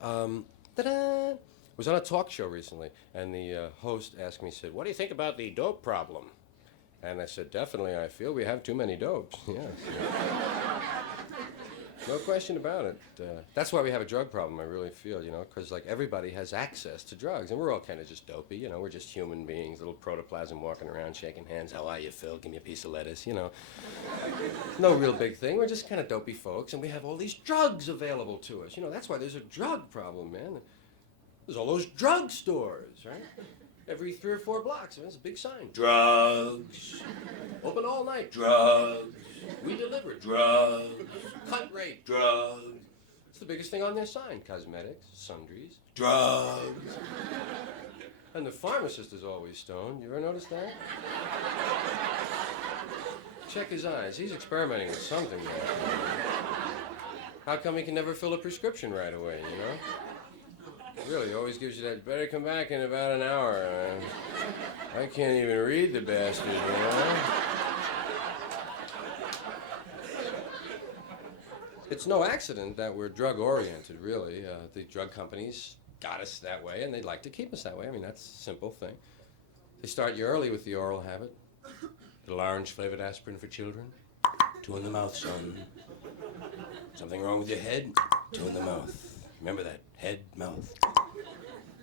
Ta-da! Was on a talk show recently, and the host asked me, said, "What do you think about the dope problem?" And I said, "Definitely, I feel we have too many dopes." Yes. No question about it. That's why we have a drug problem, I really feel, because like everybody has access to drugs, and we're all kind of just dopey, we're just human beings, little protoplasm walking around, shaking hands. How are you, Phil? Give me a piece of lettuce, No real big thing. We're just kind of dopey folks, and we have all these drugs available to us. That's why there's a drug problem, man. There's all those drug stores, right? Every 3 or 4 blocks, there's a big sign. Drugs. Open all night. Drugs. We deliver. Drugs. Cut rate. Drugs. It's the biggest thing on their sign. Cosmetics, sundries, drugs. And the pharmacist is always stoned. You ever notice that? Check his eyes. He's experimenting with something there. How come he can never fill a prescription right away, Really, always gives you that, better come back in about an hour. I can't even read the bastard, It's no accident that we're drug-oriented, really. The drug companies got us that way, and they'd like to keep us that way. I mean, that's a simple thing. They start you early with the oral habit. Little orange-flavored aspirin for children. 2 in the mouth, son. Something wrong with your head? 2 in the mouth. Remember that, head, mouth.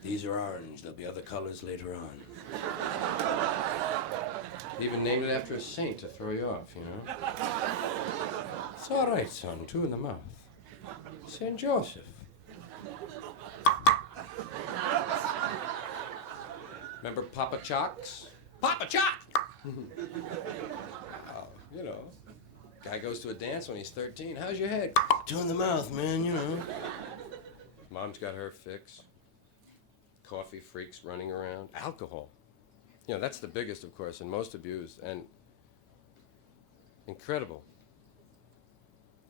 These are orange, there'll be other colors later on. They even named it after a saint to throw you off, It's all right, son, 2 in the mouth. St. Joseph. Remember Papa Chocks? Papa Chock! Guy goes to a dance when he's 13. How's your head? 2 in the mouth, man, Mom's got her fix. Coffee freaks running around. Alcohol. That's the biggest, of course, and most abused. And incredible.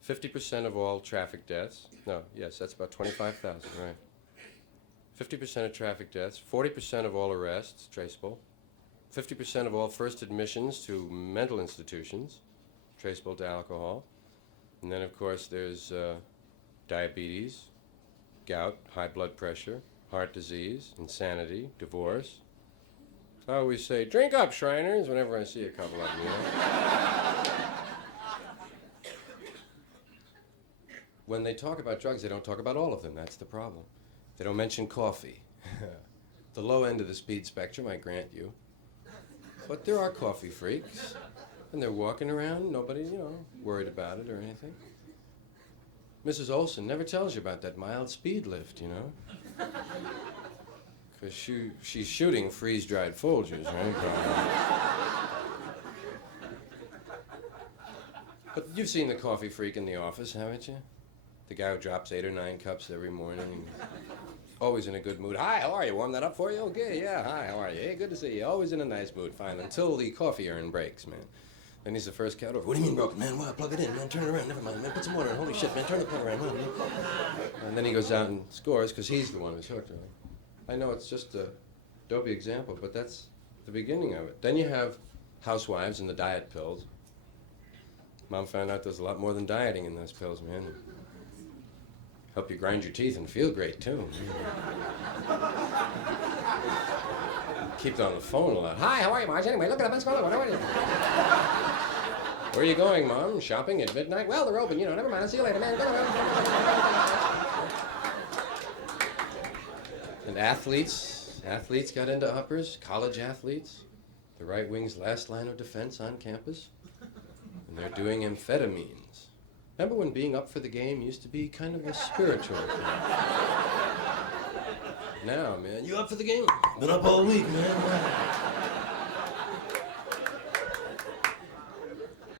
50% of all traffic deaths. No, yes, that's about 25,000, right. 50% of traffic deaths. 40% of all arrests, traceable. 50% of all first admissions to mental institutions, traceable to alcohol. And then, of course, there's diabetes, gout, high blood pressure, heart disease, insanity, divorce. I always say, drink up, Shriners, whenever I see a couple of them, When they talk about drugs, they don't talk about all of them. That's the problem. They don't mention coffee. The low end of the speed spectrum, I grant you. But there are coffee freaks, and they're walking around, nobody, worried about it or anything. Mrs. Olson never tells you about that mild speed lift, Because she's shooting freeze-dried Folgers, right? But you've seen the coffee freak in the office, haven't you? The guy who drops 8 or 9 cups every morning. Always in a good mood. Hi, how are you? Warm that up for you? Okay, yeah, hi, how are you? Hey, good to see you. Always in a nice mood, fine, until the coffee urn breaks, man. Then he's the first cat over. What do you mean broken, man? Well, plug it in, man. Turn it around. Never mind, man. Put some water in. Holy shit, man. Turn the plug around. Man. And then he goes out and scores because he's the one who's hooked, right? I know it's just a dopey example, but that's the beginning of it. Then you have housewives and the diet pills. Mom found out there's a lot more than dieting in those pills, man. Help you grind your teeth and feel great, too. Keep them on the phone a lot. Hi, how are you, Marge? Anyway, look at what's going on. How are you? Where are you going, Mom? Shopping at midnight? Well, they're open, never mind. I'll see you later, man. Go. And athletes got into uppers, college athletes. The right wing's last line of defense on campus. And they're doing amphetamines. Remember when being up for the game used to be kind of a spiritual thing? Now, man, you up for the game? Been up all week, man.